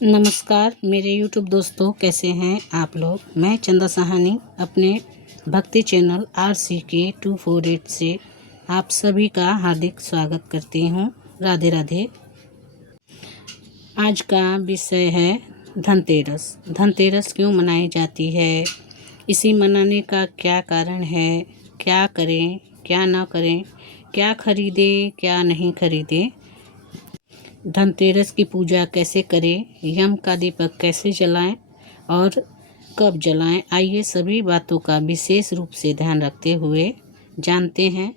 नमस्कार मेरे YouTube दोस्तों, कैसे हैं आप लोग। मैं चंदा साहनी अपने भक्ति चैनल RCK248 से आप सभी का हार्दिक स्वागत करती हूँ। राधे राधे। आज का विषय है धनतेरस। धनतेरस क्यों मनाई जाती है, इसी मनाने का क्या कारण है, क्या करें क्या ना करें, क्या खरीदें क्या नहीं खरीदें, धनतेरस की पूजा कैसे करें, यम का दीपक कैसे जलाएं और कब जलाएं, आइए सभी बातों का विशेष रूप से ध्यान रखते हुए जानते हैं।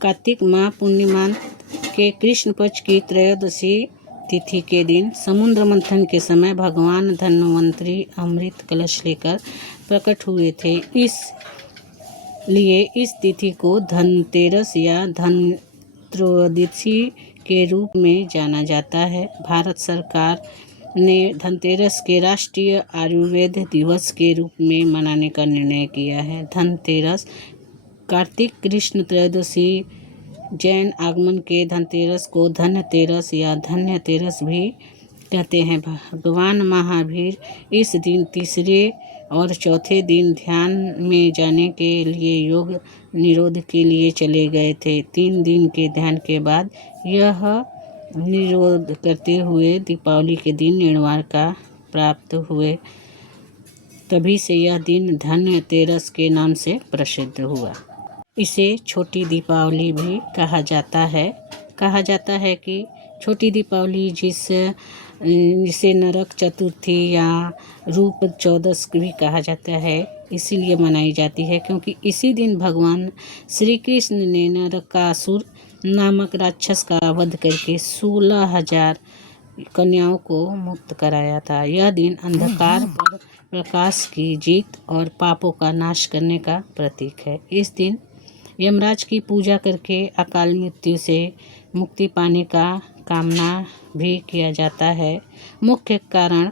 कार्तिक माह पूर्णिमा के कृष्ण पक्ष की त्रयोदशी तिथि के दिन समुद्र मंथन के समय भगवान धन्वंतरी अमृत कलश लेकर प्रकट हुए थे। इसलिए इस तिथि को धनतेरस या त्रयोदशी के रूप में जाना जाता है। भारत सरकार ने धनतेरस के राष्ट्रीय आयुर्वेद दिवस के रूप में मनाने का निर्णय किया है। धनतेरस कार्तिक कृष्ण त्रयोदशी जैन आगमन के धनतेरस को धनतेरस या धन्यतेरस भी कहते हैं। भगवान महावीर इस दिन तीसरे और चौथे दिन ध्यान में जाने के लिए योग निरोध के लिए चले गए थे। 3 दिन के ध्यान के बाद यह निरोध करते हुए दीपावली के दिन निर्वाण का प्राप्त हुए। तभी से यह दिन धनतेरस के नाम से प्रसिद्ध हुआ। इसे छोटी दीपावली भी कहा जाता है कि छोटी दीपावली जिसे नरक चतुर्थी या रूप चौदस भी कहा जाता है, इसीलिए मनाई जाती है क्योंकि इसी दिन भगवान श्री कृष्ण ने नरकासुर नामक राक्षस का वध करके 16,000 कन्याओं को मुक्त कराया था। यह दिन अंधकार पर प्रकाश की जीत और पापों का नाश करने का प्रतीक है। इस दिन यमराज की पूजा करके अकाल मृत्यु से मुक्ति पाने का कामना भी किया जाता है। मुख्य कारण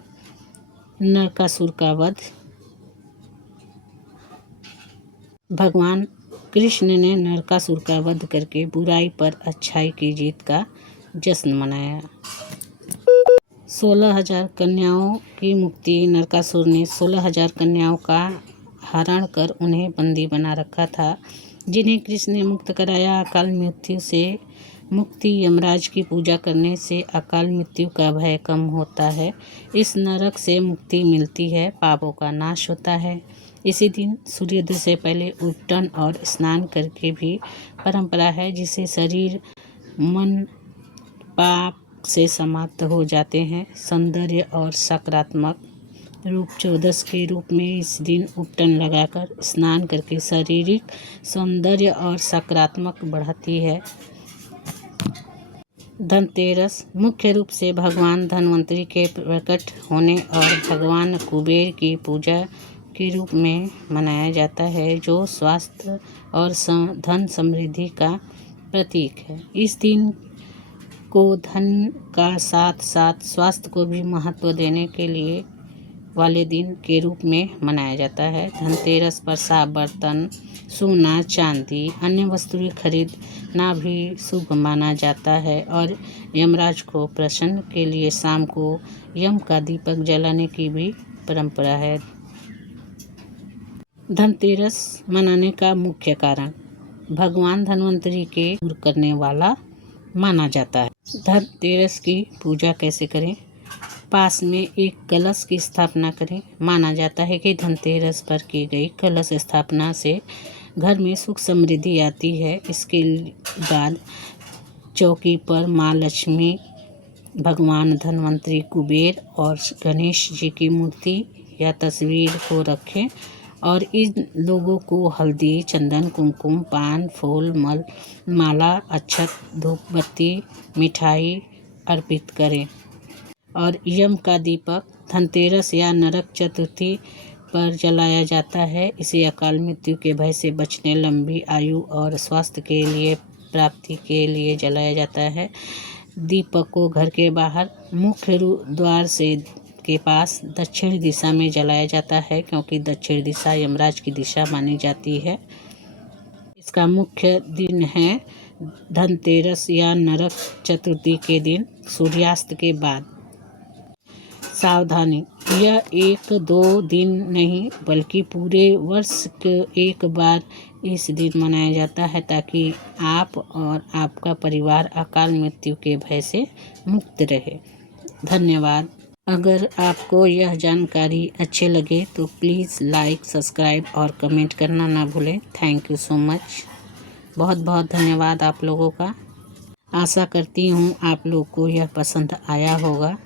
नरकासुर का वध। भगवान कृष्ण ने नरकासुर का वध करके बुराई पर अच्छाई की जीत का जश्न मनाया। 16,000 कन्याओं की मुक्ति। नरकासुर ने 16,000 कन्याओं का हरण कर उन्हें बंदी बना रखा था, जिन्हें कृष्ण ने मुक्त कराया। अकाल मृत्यु से मुक्ति। यमराज की पूजा करने से अकाल मृत्यु का भय कम होता है। इस नरक से मुक्ति मिलती है, पापों का नाश होता है। इसी दिन सूर्योदय से पहले उठन और स्नान करके भी परंपरा है, जिससे शरीर मन पाप से समाप्त हो जाते हैं। सौंदर्य और सकारात्मक रूप चौदस के रूप में इस दिन उपटन लगाकर स्नान करके शारीरिक सौंदर्य और सकारात्मक बढ़ती है। धनतेरस मुख्य रूप से भगवान धन्वंतरी के प्रकट होने और भगवान कुबेर की पूजा के रूप में मनाया जाता है, जो स्वास्थ्य और धन समृद्धि का प्रतीक है। इस दिन को धन का साथ साथ स्वास्थ्य को भी महत्व देने के लिए वाले दिन के रूप में मनाया जाता है। धनतेरस पर साफ बर्तन, सोना, चांदी, अन्य वस्तुएं खरीदना भी शुभ माना जाता है और यमराज को प्रसन्न के लिए शाम को यम का दीपक जलाने की भी परंपरा है। धनतेरस मनाने का मुख्य कारण भगवान धन्वंतरी के दूर करने वाला माना जाता है। धनतेरस की पूजा कैसे करें। पास में एक कलश की स्थापना करें। माना जाता है कि धनतेरस पर की गई कलश स्थापना से घर में सुख समृद्धि आती है। इसके बाद चौकी पर माँ लक्ष्मी, भगवान धन्वंतरी, कुबेर और गणेश जी की मूर्ति या तस्वीर को रखें और इन लोगों को हल्दी, चंदन, कुमकुम, पान, फूल, माला, अक्षत, धूप बत्ती, मिठाई अर्पित करें और यम का दीपक धनतेरस या नरक चतुर्थी पर जलाया जाता है। इसे अकाल मृत्यु के भय से बचने, लंबी आयु और स्वास्थ्य के लिए प्राप्ति के लिए जलाया जाता है। दीपक को घर के बाहर मुख्य द्वार से के पास दक्षिण दिशा में जलाया जाता है, क्योंकि दक्षिण दिशा यमराज की दिशा मानी जाती है। इसका मुख्य दिन है धनतेरस या नरक चतुर्थी के दिन सूर्यास्त के बाद। सावधानी, यह 1-2 दिन नहीं बल्कि पूरे वर्ष के एक बार इस दिन मनाया जाता है ताकि आप और आपका परिवार अकाल मृत्यु के भय से मुक्त रहे। धन्यवाद। अगर आपको यह जानकारी अच्छे लगे तो प्लीज़ लाइक, सब्सक्राइब और कमेंट करना ना भूलें। Thank you so much. बहुत बहुत धन्यवाद आप लोगों का। आशा करती हूँ आप लोग को यह पसंद आया होगा।